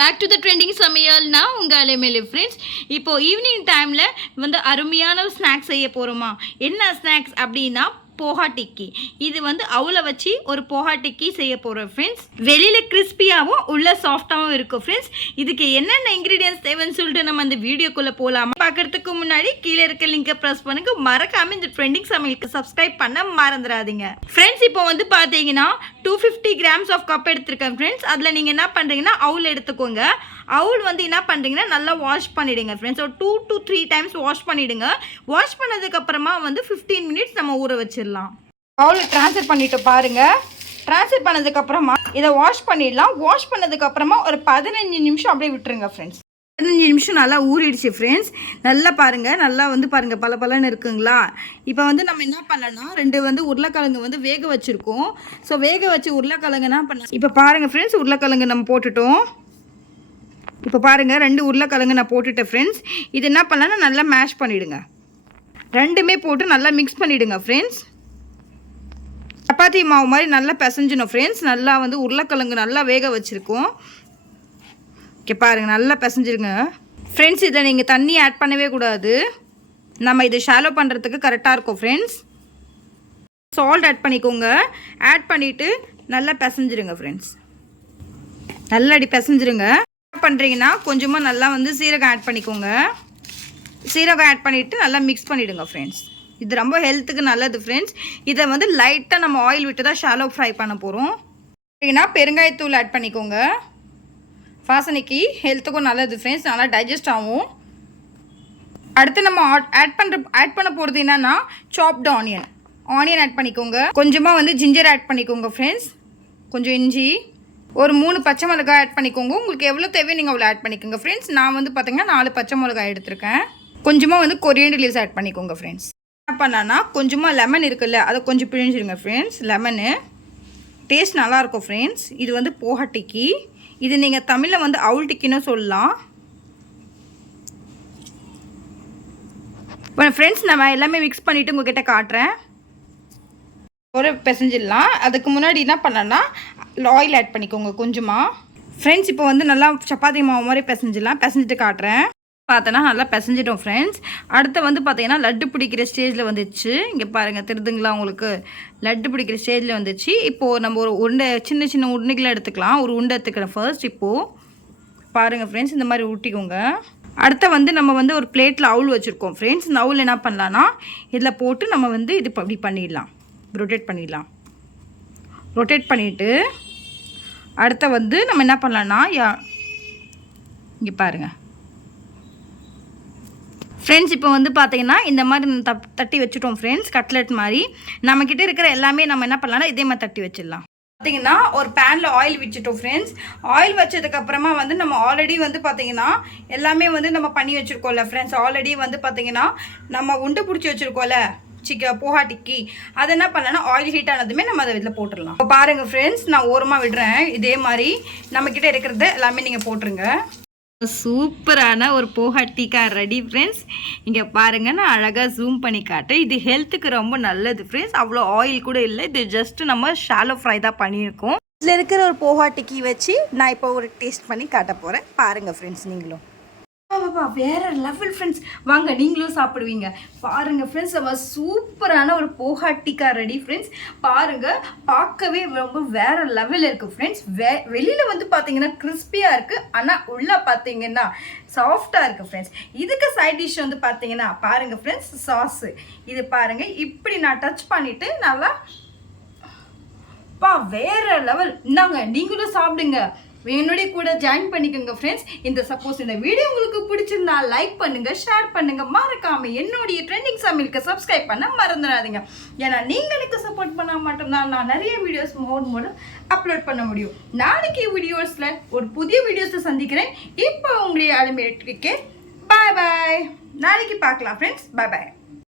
Back to the trending சமையல் நான் உங்கள் அலைமேலு ஃப்ரெண்ட்ஸ். இப்போது ஈவினிங் டைமில் வந்து அருமையான ஸ்நாக்ஸ் செய்ய போகிறோமா. என்ன ஸ்நாக்ஸ் அப்படின்னா போஹா டிக்கி. இது வந்து அவளை வச்சு ஒரு போஹா டிக்கி செய்ய போகிறோம் ஃப்ரெண்ட்ஸ். வெளியில் கிறிஸ்பியாகவும் உள்ள சாஃப்டாகவும் இருக்கும் ஃப்ரெண்ட்ஸ். இதுக்கு என்னென்ன இன்க்ரீடியன்ஸ் தேவைன்னு சொல்லிட்டு நம்ம அந்த வீடியோக்குள்ளே போகலாமா. பார்க்குறதுக்கு முன்னாடி கீழே இருக்க லிங்கை ப்ரெஸ் பண்ணுங்க. மறக்காமல் இந்த ட்ரெண்டிங் சமையலுக்கு சப்ஸ்கிரைப் பண்ண மறந்துடாதீங்க ஃப்ரெண்ட்ஸ். இப்போ வந்து பார்த்தீங்கன்னா 250 கிராம்ஸ் ஆஃப் கப் எடுத்துருக்கேன் ஃப்ரெண்ட்ஸ். அதில் நீங்கள் என்ன பண்ணுறீங்கன்னா அவுல் எடுத்துக்கோங்க. அவுல் வந்து என்ன பண்ணுறீங்கன்னா நல்லா வாஷ் பண்ணிவிடுங்க ஃப்ரெண்ட்ஸ். ஒரு 2 to 3 டைம்ஸ் வாஷ் பண்ணிவிடுங்க. வாஷ் பண்ணதுக்கப்புறமா வந்து 15 மினிட்ஸ் நம்ம ஊற வச்சிடலாம். அவுல் ட்ரான்ஸ்ஃபர் பண்ணிவிட்டு பாருங்கள். ட்ரான்ஸ்ஃபர் பண்ணதுக்கப்புறமா இதை வாஷ் பண்ணிடலாம். வாஷ் பண்ணதுக்கப்புறமா ஒரு 15 நிமிஷம் அப்படியே விட்டுருங்க ஃப்ரெண்ட்ஸ். 15 நிமிஷம் நல்லா ஊறிடுச்சு ஃப்ரெண்ட்ஸ். நல்லா பாருங்கள், நல்லா வந்து பாருங்கள் பல பலன்னு இருக்குங்களா. இப்போ வந்து நம்ம என்ன பண்ணலாம், 2 வந்து உருளைக்கிழங்கு வந்து வேக வச்சுருக்கோம். ஸோ வேக வச்சு உருளைக்கிழங்கு என்ன பண்ணலாம். இப்போ பாருங்கள் ஃப்ரெண்ட்ஸ், உருளைக்கிழங்கு நம்ம போட்டுட்டோம். இப்போ பாருங்கள் 2 உருளைக்கிழங்கு நான் போட்டுட்டேன் ஃப்ரெண்ட்ஸ். இது என்ன பண்ணலாம்னா நல்லா மேஷ் பண்ணிவிடுங்க. ரெண்டுமே போட்டு நல்லா மிக்ஸ் பண்ணிவிடுங்க ஃப்ரெண்ட்ஸ். சப்பாத்தி மாவு மாதிரி நல்லா பிசைஞ்சிடும் ஃப்ரெண்ட்ஸ். நல்லா வந்து உருளைக்கிழங்கு நல்லா வேக வச்சுருக்கோம். ஓகே பாருங்கள், நல்லா பிசைஞ்சிருங்க ஃப்ரெண்ட்ஸ். இதில் நீங்கள் தண்ணி ஆட் பண்ணவே கூடாது. நம்ம இது ஷாலோ பண்ணுறதுக்கு கரெக்டாக இருக்கும் ஃப்ரெண்ட்ஸ். சால்ட் ஆட் பண்ணிக்கோங்க. ஆட் பண்ணிவிட்டு நல்லா பிசைஞ்சிருங்க ஃப்ரெண்ட்ஸ். நல்லா அடி பிசைஞ்சிருங்க. என்ன பண்ணுறீங்கன்னா கொஞ்சமாக நல்லா வந்து சீரகம் ஆட் பண்ணிக்கோங்க. சீரகம் ஆட் பண்ணிவிட்டு நல்லா மிக்ஸ் பண்ணிவிடுங்க ஃப்ரெண்ட்ஸ். இது ரொம்ப ஹெல்த்துக்கு நல்லது ஃப்ரெண்ட்ஸ். இதை வந்து லைட்டாக நம்ம ஆயில் விட்டு தான் ஷாலோ ஃப்ரை பண்ண போகிறோம். அப்படின்னா பெருங்காயத்தூள் ஆட் பண்ணிக்கோங்க. வாசனைக்கு ஹெல்த்துக்கும் நல்லது ஃப்ரெண்ட்ஸ். நல்லா டைஜஸ்ட் ஆகும். அடுத்து நம்ம ஆட் பண்ண போகிறது என்னன்னா சாப்டு ஆனியன் ஆட் பண்ணிக்கோங்க. கொஞ்சமாக வந்து ஜிஞ்சர் ஆட் பண்ணிக்கோங்க ஃப்ரெண்ட்ஸ். கொஞ்சம் இஞ்சி, ஒரு 3 பச்சை மிளகாய் ஆட் பண்ணிக்கோங்க. உங்களுக்கு எவ்வளோ தேவையோ நீங்கள் அவ்வளோ ஆட் பண்ணிக்கோங்க ஃப்ரெண்ட்ஸ். நான் வந்து பார்த்தீங்கன்னா 4 பச்சை மிளகாய் எடுத்திருக்கேன். கொஞ்சமாக வந்து கொரியண்டர் லீவ்ஸ் ஆட் பண்ணிக்கோங்க ஃப்ரெண்ட்ஸ். என்ன பண்ணலான்னா கொஞ்சமாக லெமன் இருக்குல்ல, அதை கொஞ்சம் பிழிஞ்சிருங்க ஃப்ரெண்ட்ஸ். லெமனு டேஸ்ட் நல்லாயிருக்கும் ஃப்ரெண்ட்ஸ். இது வந்து போஹா டிக்கி. இது நீங்கள் தமிழில் வந்து அவுல் டிக்கின்னு சொல்லலாம். இப்போ ஃப்ரெண்ட்ஸ் நம்ம எல்லாமே மிக்ஸ் பண்ணிவிட்டு உங்கள்கிட்ட காட்டுறேன். ஒரு பிசைஞ்சிடலாம். அதுக்கு முன்னாடி என்ன பண்ணலான்னா ஆயில் ஆட் பண்ணிக்கோங்க கொஞ்சமாக ஃப்ரெண்ட்ஸ். இப்போ வந்து நல்லா சப்பாத்தி மாவு மாதிரி பிசைஞ்சிடலாம். பிசைஞ்சிட்டு காட்டுறேன். பார்த்தோன்னா நல்லா பிசைஞ்சிட்டோம் ஃப்ரெண்ட்ஸ். அடுத்து வந்து பார்த்தீங்கன்னா லட்டு பிடிக்கிற ஸ்டேஜில் வந்துச்சு. இங்கே பாருங்கள் தெரிதுங்களா உங்களுக்கு, லட்டு பிடிக்கிற ஸ்டேஜில் வந்துச்சு. இப்போது நம்ம ஒரு உருண்டை சின்ன சின்ன உருண்டைகளை எடுத்துக்கலாம். ஒரு உருண்டை எடுத்துக்கிறேன் ஃபர்ஸ்ட். இப்போது பாருங்கள் ஃப்ரெண்ட்ஸ், இந்த மாதிரி ஊட்டிக்கோங்க. அடுத்து வந்து நம்ம வந்து ஒரு பிளேட்டில் அவுல் வச்சுருக்கோம் ஃப்ரெண்ட்ஸ். இந்த அவுல் என்ன பண்ணலான்னா இதில் போட்டு நம்ம வந்து இது இப்படி பண்ணிடலாம். ரொட்டேட் பண்ணிடலாம். ரொட்டேட் பண்ணிவிட்டு அடுத்த வந்து நம்ம என்ன பண்ணலான்னா இங்கே பாருங்கள் ஃப்ரெண்ட்ஸ். இப்போ வந்து பார்த்தீங்கன்னா இந்த மாதிரி தட்டி வச்சுட்டோம் ஃப்ரெண்ட்ஸ். கட்லெட் மாதிரி நம்மக்கிட்ட இருக்கிற எல்லாமே நம்ம என்ன பண்ணலாம்னா இதே மாதிரி தட்டி வச்சிடலாம். பார்த்தீங்கன்னா ஒரு பேனில் ஆயில் வச்சுட்டோம் ஃப்ரெண்ட்ஸ். ஆயில் வச்சதுக்கப்புறமா வந்து நம்ம ஆல்ரெடி வந்து பார்த்தீங்கன்னா எல்லாமே வந்து நம்ம பண்ணி வச்சுருக்கோம்ல ஃப்ரெண்ட்ஸ். ஆல்ரெடி வந்து பார்த்தீங்கன்னா நம்ம உண்டை பிடிச்சி வச்சுருக்கோம்ல போஹா டிக்கி. அதை என்ன பண்ணலாம்னா ஆயில் ஹீட் ஆனதுமே நம்ம அதை இதில் போட்டுடலாம். இப்போ பாருங்கள் ஃப்ரெண்ட்ஸ், நான் ஓரமாக விடுறேன். இதே மாதிரி நம்மக்கிட்ட இருக்கிறது எல்லாமே நீங்கள் போட்டுருங்க. சூப்பரான ஒரு போஹா டிக்கா ரெடி ஃப்ரெண்ட்ஸ். இங்கே பாருங்கள், நான் அழகாக ஜூம் பண்ணி காட்டுறேன். இது ஹெல்த்துக்கு ரொம்ப நல்லது ஃப்ரெண்ட்ஸ். அவ்வளோ ஆயில் கூட இல்லை. இது ஜஸ்ட் நம்ம ஷாலோ ஃப்ரை தான் பண்ணியிருக்கோம். இதில் இருக்கிற ஒரு போஹா டிக்கி வச்சு நான் இப்போ ஒரு டேஸ்ட் பண்ணி காட்ட போகிறேன். பாருங்கள் ஃப்ரெண்ட்ஸ் நீங்களும். வேற லெவல் ஃப்ரெண்ட்ஸ். வாங்க நீங்களும் சாப்பிடுவீங்க. பாருங்க ஃப்ரெண்ட்ஸ், நம்ம சூப்பரான ஒரு போஹா டிக்கா ரெடி ஃப்ரெண்ட்ஸ். பாருங்க, பார்க்கவே ரொம்ப வேற லெவல் இருக்கு ஃப்ரெண்ட்ஸ். வெளியில வந்து பார்த்தீங்கன்னா கிறிஸ்பியா இருக்கு, ஆனால் உள்ள பார்த்தீங்கன்னா சாஃப்டா இருக்கு ஃப்ரெண்ட்ஸ். இதுக்கு சைட் டிஷ் வந்து பார்த்தீங்கன்னா பாருங்க ஃப்ரெண்ட்ஸ், சாஸ். இது பாருங்க, இப்படி நான் டச் பண்ணிட்டு நல்லா வேற லெவல். இந்தாங்க நீங்களும் சாப்பிடுங்க. என்னுடைய கூட ஜாயின் பண்ணிக்கோங்க ஃப்ரெண்ட்ஸ். சப்போஸ் இந்த வீடியோ உங்களுக்கு பிடிச்சிருந்தா லைக் பண்ணுங்க, ஷேர் பண்ணுங்க. மறக்காம என்னுடைய ட்ரெண்டிங் சமையலுக்கு சப்ஸ்கிரைப் பண்ண மறந்துடாதீங்க. ஏன்னா நீங்க எனக்கு சப்போர்ட் பண்ணால் மட்டும்தான் நான் நிறைய வீடியோஸ் மோடு அப்லோட் பண்ண முடியும். நாளைக்கு வீடியோஸ்ல ஒரு புதிய வீடியோஸை சந்திக்கிறேன். இப்போ உங்களுடைய அலுமையிட்டிருக்கேன். பாய் பாய். நாளைக்கு பார்க்கலாம் ஃப்ரெண்ட்ஸ். பாய் பாய்.